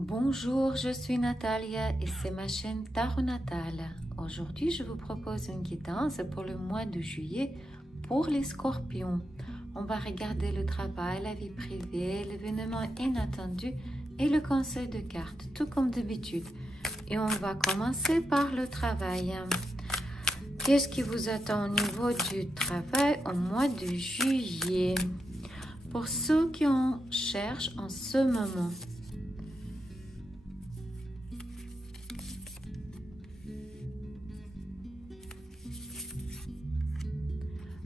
Bonjour, je suis Natalia et c'est ma chaîne Tarot Natal. Aujourd'hui, je vous propose une guidance pour le mois de juillet pour les scorpions. On va regarder le travail, la vie privée, l'événement inattendu et le conseil de cartes, tout comme d'habitude. Et on va commencer par le travail. Qu'est-ce qui vous attend au niveau du travail au mois de juillet? Pour ceux qui en cherchent en ce moment.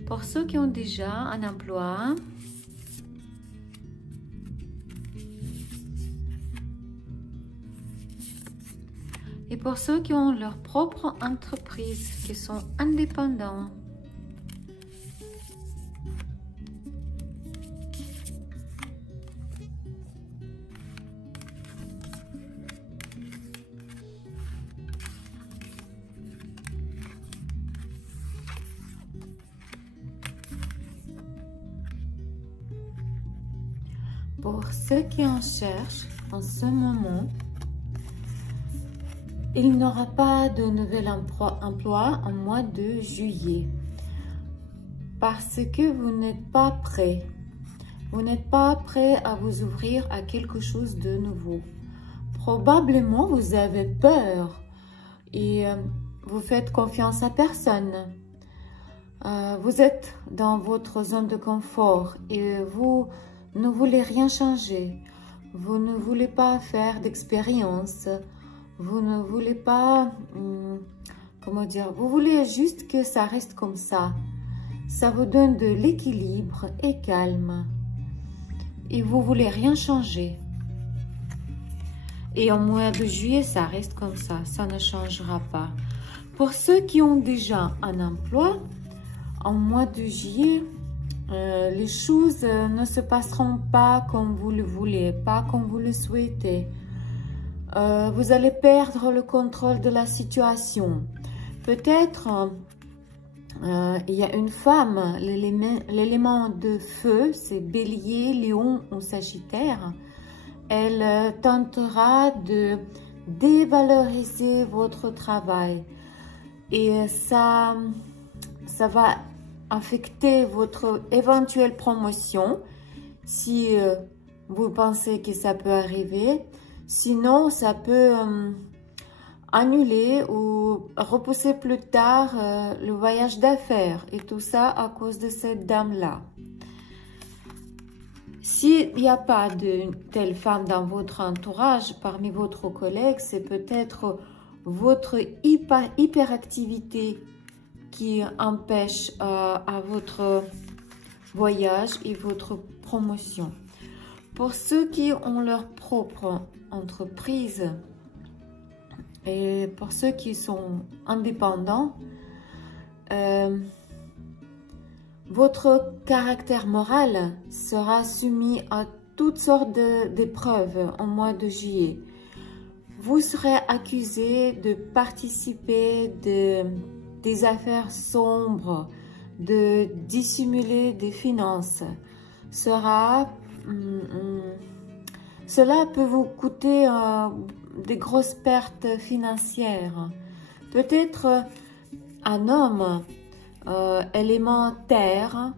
Pour ceux qui ont déjà un emploi, et pour ceux qui ont leur propre entreprise, qui sont indépendants. Pour ceux qui en cherchent en ce moment, il n'y aura pas de nouvel emploi en mois de juillet parce que vous n'êtes pas prêt. Vous n'êtes pas prêt à vous ouvrir à quelque chose de nouveau. Probablement, vous avez peur et vous faites confiance à personne. Vous êtes dans votre zone de confort et vous ne voulez rien changer. Vous ne voulez pas faire d'expérience. Vous ne voulez pas, comment dire, vous voulez juste que ça reste comme ça. Ça vous donne de l'équilibre et calme. Et vous voulez rien changer. Et au mois de juillet, ça reste comme ça ne changera pas. Pour ceux qui ont déjà un emploi, en mois de juillet, les choses ne se passeront pas comme vous le voulez, pas comme vous le souhaitez. Vous allez perdre le contrôle de la situation. Peut-être il y a une femme, l'élément de feu, c'est Bélier, Lion ou Sagittaire. Elle tentera de dévaloriser votre travail et ça va affecter votre éventuelle promotion si vous pensez que ça peut arriver. Sinon, ça peut annuler ou repousser plus tard le voyage d'affaires et tout ça à cause de cette dame-là. S'il n'y a pas de telle femme dans votre entourage, parmi votre collègues, c'est peut-être votre hyperactivité qui empêche à votre voyage et votre promotion. Pour ceux qui ont leur propre entreprise et pour ceux qui sont indépendants, votre caractère moral sera soumis à toutes sortes d'épreuves au mois de juillet. Vous serez accusé de participer des affaires sombres, de dissimuler des finances. Cela peut vous coûter des grosses pertes financières. Peut-être un homme, élément terre,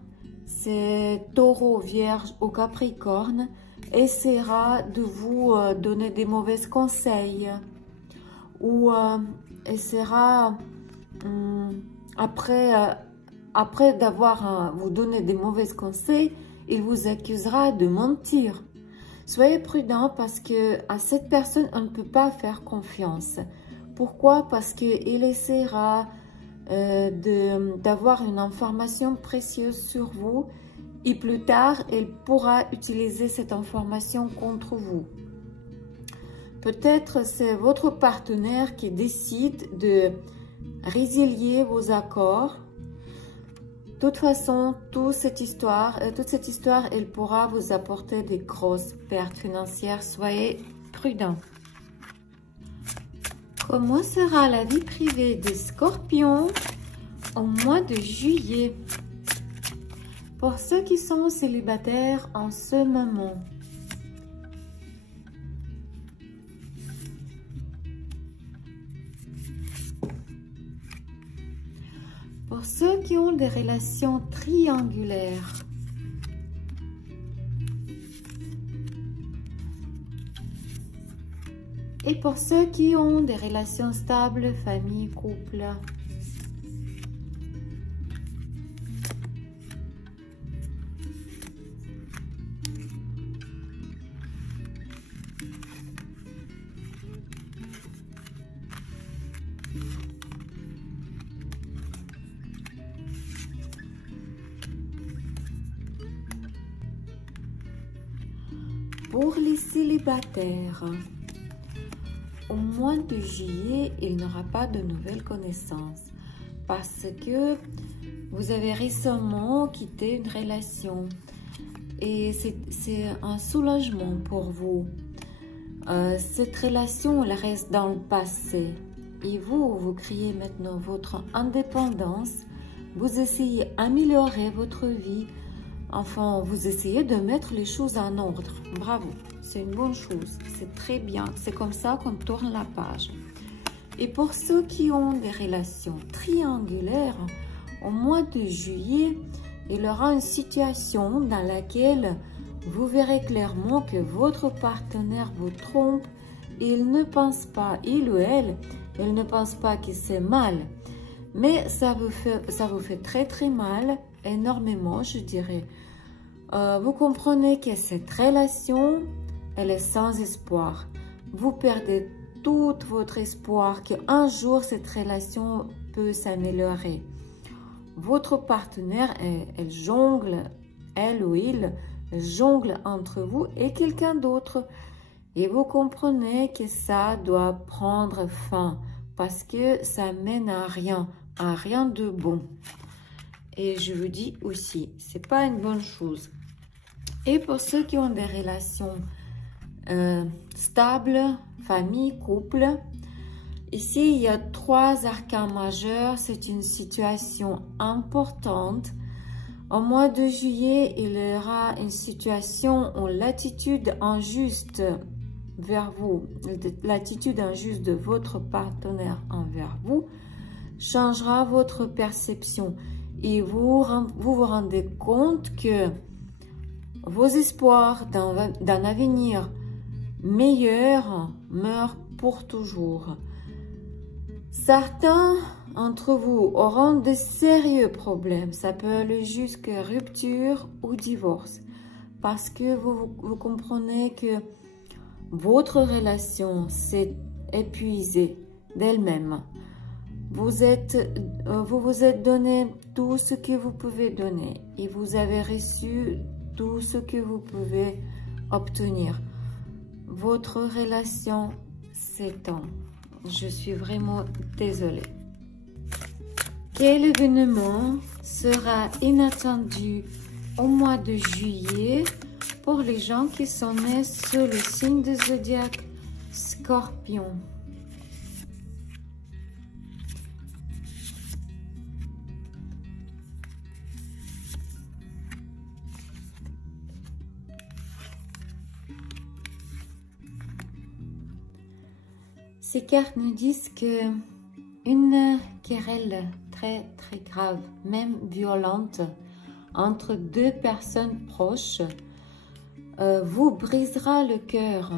c'est Taureau, Vierge ou Capricorne, essaiera de vous donner des mauvais conseils ou essaiera après d'avoir vous donné des mauvais conseils, il vous accusera de mentir. Soyez prudent parce que à cette personne, on ne peut pas faire confiance. Pourquoi? Parce qu'il essaiera d'avoir une information précieuse sur vous et plus tard, il pourra utiliser cette information contre vous. Peut-être c'est votre partenaire qui décide de résilier vos accords. De toute façon, toute cette histoire, elle pourra vous apporter des grosses pertes financières. Soyez prudents. Comment sera la vie privée des scorpions au mois de juillet? Pour ceux qui sont célibataires en ce moment, Pour ceux qui ont des relations triangulaires, et pour ceux qui ont des relations stables, famille, couple. Pour les célibataires, au mois de juillet, il n'y aura pas de nouvelles connaissances parce que vous avez récemment quitté une relation et c'est un soulagement pour vous. Cette relation, elle reste dans le passé et vous créez maintenant votre indépendance. Vous essayez d'améliorer votre vie. Enfin, vous essayez de mettre les choses en ordre. Bravo, c'est une bonne chose. C'est très bien. C'est comme ça qu'on tourne la page. Et pour ceux qui ont des relations triangulaires, au mois de juillet, il y aura une situation dans laquelle vous verrez clairement que votre partenaire vous trompe. Il ne pense pas, il ou elle ne pense pas que c'est mal. Mais ça vous fait très très mal, énormément je dirais. Vous comprenez que cette relation, elle est sans espoir. Vous perdez tout votre espoir qu'un jour cette relation peut s'améliorer. Votre partenaire, elle jongle, elle ou il jongle entre vous et quelqu'un d'autre. Et vous comprenez que ça doit prendre fin parce que ça mène à rien de bon. Et je vous dis aussi, c'est pas une bonne chose. Et pour ceux qui ont des relations stables, famille, couple, ici il y a 3 arcanes majeurs. C'est une situation importante. Au mois de juillet, il y aura une situation en l'attitude injuste vers vous. L'attitude injuste de votre partenaire envers vous changera votre perception. Et vous vous rendez compte que vos espoirs d'un avenir meilleur meurent pour toujours. Certains entre vous auront de sérieux problèmes. Ça peut aller jusqu'à rupture ou divorce. Parce que vous comprenez que votre relation s'est épuisée d'elle-même. Vous vous êtes donné tout ce que vous pouvez donner et vous avez reçu tout ce que vous pouvez obtenir. Votre relation s'étend. Je suis vraiment désolée. Quel événement sera inattendu au mois de juillet pour les gens qui sont nés sous le signe de zodiaque Scorpion? Ces cartes nous disent que une querelle très grave, même violente, entre 2 personnes proches, vous brisera le cœur.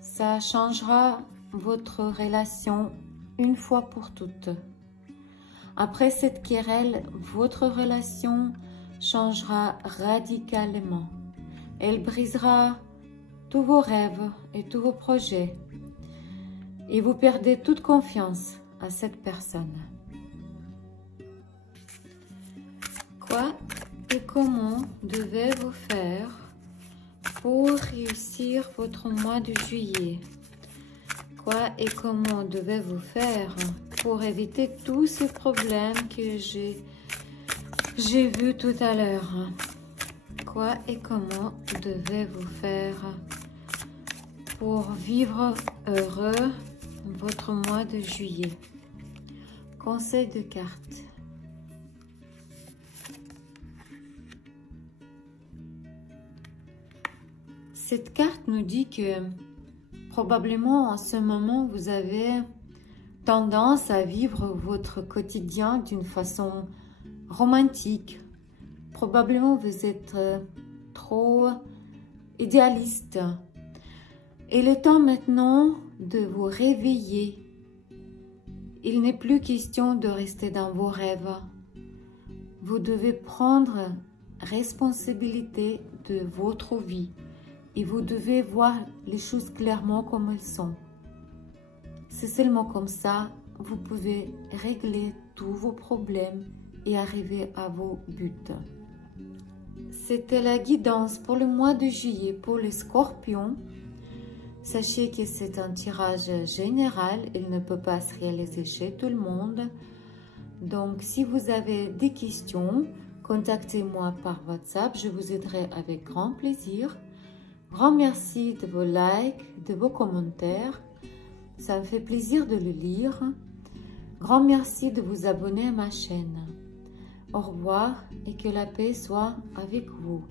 Ça changera votre relation une fois pour toutes. Après cette querelle, votre relation changera radicalement. Elle brisera tous vos rêves et tous vos projets. Et vous perdez toute confiance à cette personne. Quoi et comment devez-vous faire pour réussir votre mois de juillet? Quoi et comment devez-vous faire pour éviter tous ces problèmes que j'ai vus tout à l'heure? Quoi et comment devez-vous faire pour vivre heureux votre mois de juillet? Conseil de cartes. Cette carte nous dit que probablement en ce moment vous avez tendance à vivre votre quotidien d'une façon romantique. Probablement vous êtes trop idéaliste. Il est temps maintenant de vous réveiller. Il n'est plus question de rester dans vos rêves. Vous devez prendre responsabilité de votre vie et vous devez voir les choses clairement comme elles sont. C'est seulement comme ça que vous pouvez régler tous vos problèmes et arriver à vos buts. C'était la guidance pour le mois de juillet pour les scorpions. Sachez que c'est un tirage général, il ne peut pas se réaliser chez tout le monde. Donc, si vous avez des questions, contactez-moi par WhatsApp, je vous aiderai avec grand plaisir. Grand merci de vos likes, de vos commentaires. Ça me fait plaisir de le lire. Grand merci de vous abonner à ma chaîne. Au revoir et que la paix soit avec vous.